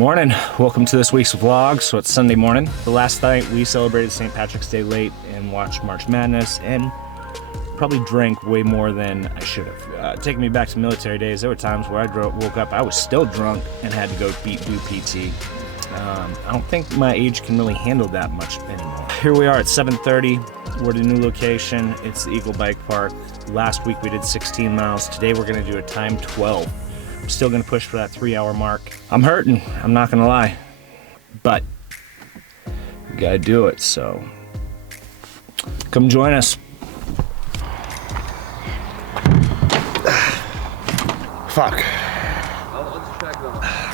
morning, welcome to this week's vlog. So it's Sunday morning. The last night we celebrated St. Patrick's Day late and watched March Madness and probably drank way more than I should have. Taking me back to military days, there were times where I woke up, I was still drunk and had to go do PT. I don't think my age can really handle that much anymore. Here we are at 7:30. We're at a new location. It's the Eagle Bike Park. Last week we did 16 miles. Today we're gonna do a time 12. I'm still gonna push for that 3-hour mark. I'm hurting, I'm not gonna lie, but we gotta do it, so come join us. Fuck.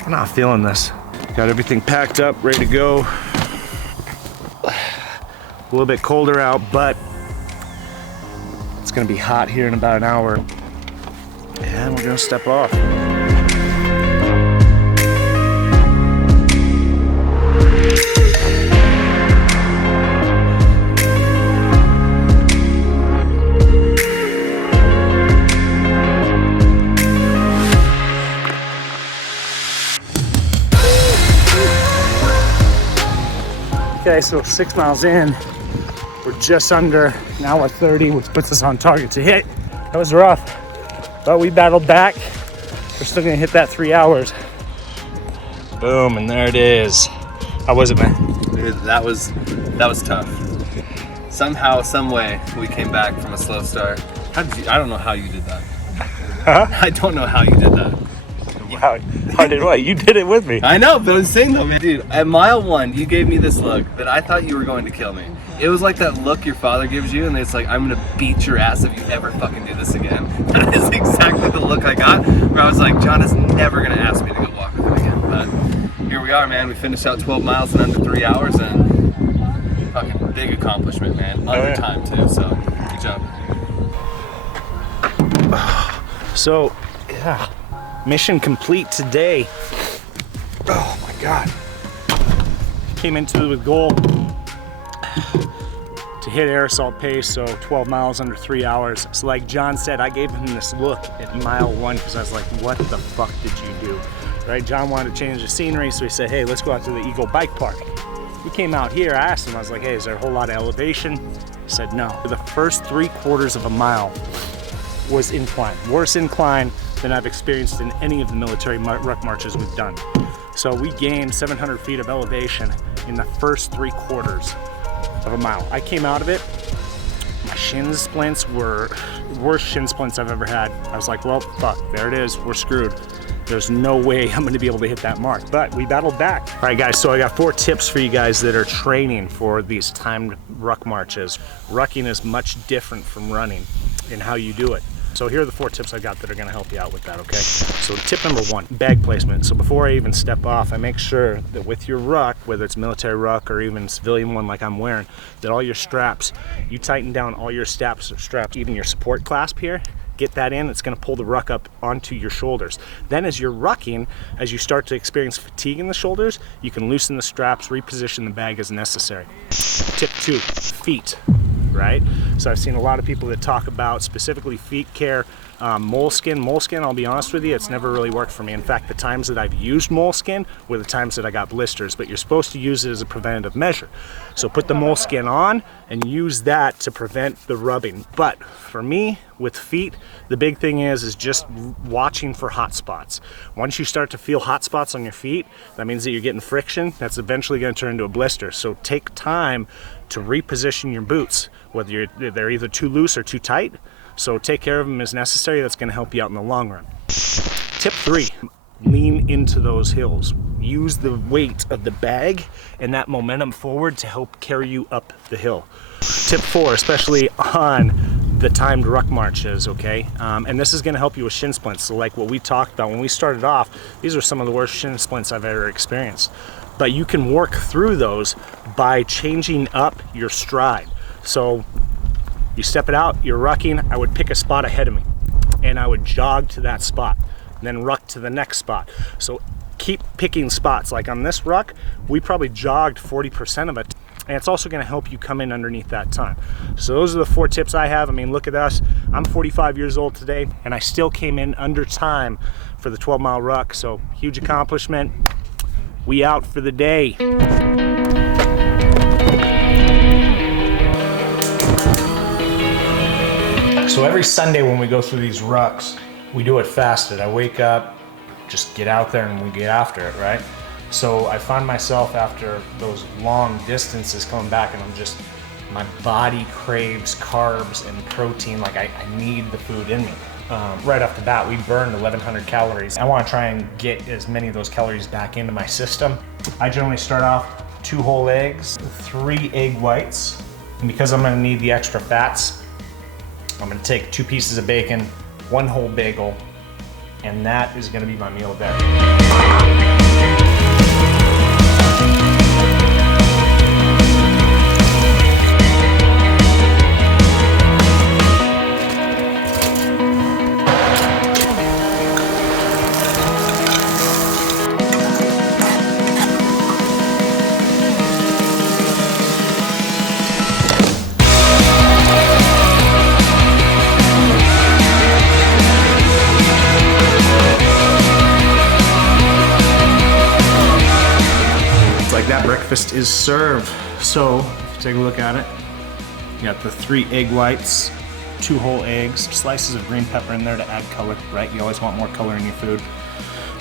I'm not feeling this. Got everything packed up, ready to go. A little bit colder out, but it's gonna be hot here in about an hour. And we're gonna step off. Okay, so 6 miles in, we're just under an hour 30, which puts us on target to hit. That was rough, but we battled back. We're still gonna hit that 3 hours. Boom, and there it is. How was it, man? Dude, that was tough. Somehow, some way, we came back from a slow start. How did you? I don't know how you did that. Huh? I don't know how you did that. How did what? You did it with me. I know, but I was saying though, man. Dude, at mile 1, you gave me this look that I thought you were going to kill me. It was like that look your father gives you, and it's like, I'm gonna beat your ass if you ever fucking do this again. That is exactly the look I got, where I was like, John is never gonna ask me to go walk with him again. But here we are, man. We finished out 12 miles in under 3 hours, and fucking big accomplishment, man. Under time too, so good job. So, yeah. Mission complete today. Oh my God. Came into it with goal to hit air assault pace, so 12 miles under 3 hours. So like John said, I gave him this look at mile 1 because I was like, what the fuck did you do? Right, John wanted to change the scenery, so he said, hey, let's go out to the Eagle Bike Park. We came out here, I asked him, I was like, hey, is there a whole lot of elevation? He said no. For the first 3/4 of a mile was incline, worse incline than I've experienced in any of the military ruck marches we've done. So we gained 700 feet of elevation in the first 3/4 of a mile. I came out of it, my shin splints were the worst shin splints I've ever had. I was like, well, fuck, there it is, we're screwed. There's no way I'm gonna be able to hit that mark, but we battled back. All right guys, so I got 4 tips for you guys that are training for these timed ruck marches. Rucking is much different from running in how you do it. So here are the 4 tips I got that are gonna help you out with that, okay? So tip number 1, bag placement. So before I even step off, I make sure that with your ruck, whether it's military ruck or even civilian one like I'm wearing, that all your straps, you tighten down all your straps, even your support clasp here, get that in, it's gonna pull the ruck up onto your shoulders. Then as you're rucking, as you start to experience fatigue in the shoulders, you can loosen the straps, reposition the bag as necessary. Tip 2, feet. Right? So I've seen a lot of people that talk about specifically feet care, moleskin. Moleskin, I'll be honest with you, it's never really worked for me. In fact, the times that I've used moleskin were the times that I got blisters, but you're supposed to use it as a preventative measure. So put the moleskin on and use that to prevent the rubbing. But for me, with feet, the big thing is just watching for hot spots. Once you start to feel hot spots on your feet, that means that you're getting friction. That's eventually going to turn into a blister. So take time to reposition your boots, whether they're either too loose or too tight. So take care of them as necessary. That's going to help you out in the long run. Tip 3, lean into those hills. Use the weight of the bag and that momentum forward to help carry you up the hill. Tip 4, especially on the timed ruck marches, okay? And this is gonna help you with shin splints. So like what we talked about when we started off, these are some of the worst shin splints I've ever experienced. But you can work through those by changing up your stride. So you step it out, you're rucking, I would pick a spot ahead of me and I would jog to that spot, and then ruck to the next spot. So keep picking spots. Like on this ruck, we probably jogged 40% of it. And it's also gonna help you come in underneath that time. So those are the 4 tips I have. I mean, look at us. I'm 45 years old today, and I still came in under time for the 12-mile ruck. So huge accomplishment. We out for the day. So every Sunday when we go through these rucks, we do it fasted. I wake up, just get out there and we get after it, right? So I find myself after those long distances coming back and my body craves carbs and protein, like I need the food in me. Right off the bat, we burned 1,100 calories. I want to try and get as many of those calories back into my system. I generally start off 2 whole eggs, 3 egg whites, and because I'm gonna need the extra fats, I'm gonna take 2 pieces of bacon, 1 whole bagel, and that is gonna be my meal there. Breakfast is served. So if you take a look at it, you got the 3 egg whites, 2 whole eggs, slices of green pepper in there to add color, right? You always want more color in your food.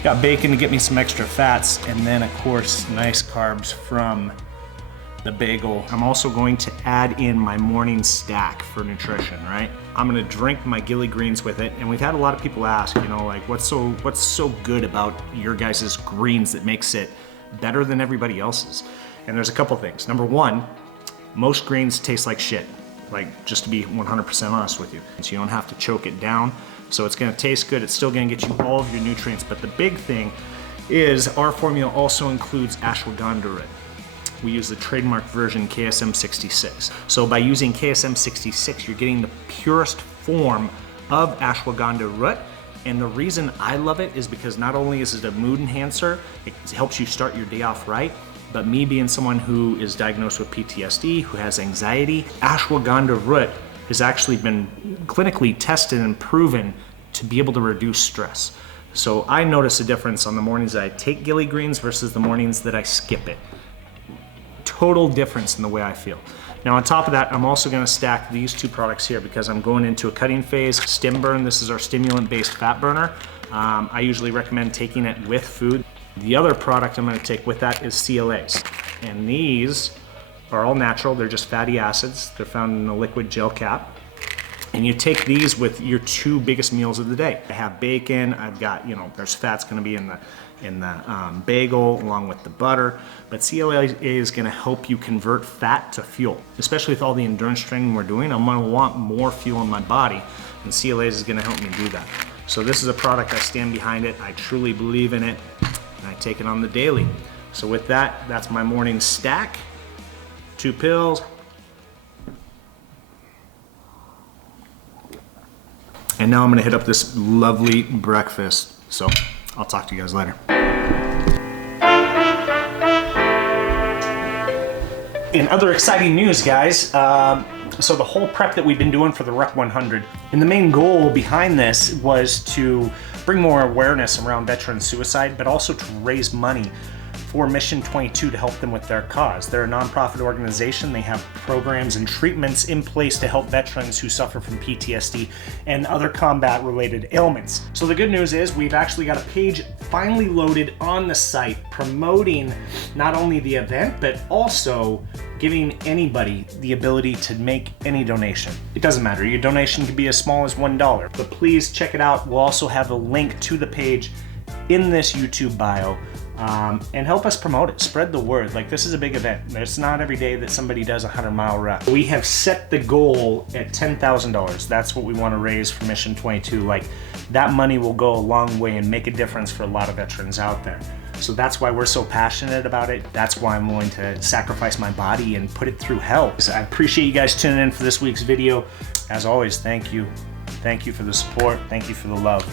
Got bacon to get me some extra fats, and then of course, nice carbs from the bagel. I'm also going to add in my morning stack for nutrition, right? I'm gonna drink my ghillie greens with it, and we've had a lot of people ask, you know, like what's so good about your guys' greens that makes it better than everybody else's? And there's a couple things. Number one, most greens taste like shit. Like, just to be 100% honest with you. So you don't have to choke it down. So it's gonna taste good. It's still gonna get you all of your nutrients. But the big thing is our formula also includes ashwagandha root. We use the trademark version KSM 66. So by using KSM 66, you're getting the purest form of ashwagandha root. And the reason I love it is because not only is it a mood enhancer, it helps you start your day off right, but me being someone who is diagnosed with PTSD, who has anxiety, ashwagandha root has actually been clinically tested and proven to be able to reduce stress. So I notice a difference on the mornings that I take ghillie greens versus the mornings that I skip it. Total difference in the way I feel. Now on top of that, I'm also gonna stack these 2 products here because I'm going into a cutting phase. Stim Burn, this is our stimulant-based fat burner. I usually recommend taking it with food. The other product I'm gonna take with that is CLAs. And these are all natural, they're just fatty acids. They're found in a liquid gel cap. And you take these with your 2 biggest meals of the day. I have bacon, I've got, you know, there's fat's gonna be in the bagel along with the butter, but CLA is gonna help you convert fat to fuel. Especially with all the endurance training we're doing, I'm gonna want more fuel in my body, and CLA is gonna help me do that. So this is a product I stand behind it, I truly believe in it, and I take it on the daily. So with that, that's my morning stack, 2 pills. And now I'm gonna hit up this lovely breakfast. So I'll talk to you guys later. In other exciting news, guys, so the whole prep that we've been doing for the Ruck 100, and the main goal behind this was to bring more awareness around veteran suicide, but also to raise money for Mission 22 to help them with their cause. They're a nonprofit organization. They have programs and treatments in place to help veterans who suffer from PTSD and other combat-related ailments. So the good news is we've actually got a page finally loaded on the site promoting not only the event, but also giving anybody the ability to make any donation. It doesn't matter. Your donation can be as small as $1, but please check it out. We'll also have a link to the page in this YouTube bio. And help us promote it, spread the word. Like, this is a big event. It's not every day that somebody does a 100-mile ruck. We have set the goal at $10,000. That's what we want to raise for Mission 22. Like, that money will go a long way and make a difference for a lot of veterans out there. So that's why we're so passionate about it. That's why I'm willing to sacrifice my body and put it through hell. So I appreciate you guys tuning in for this week's video. As always, thank you. Thank you for the support. Thank you for the love.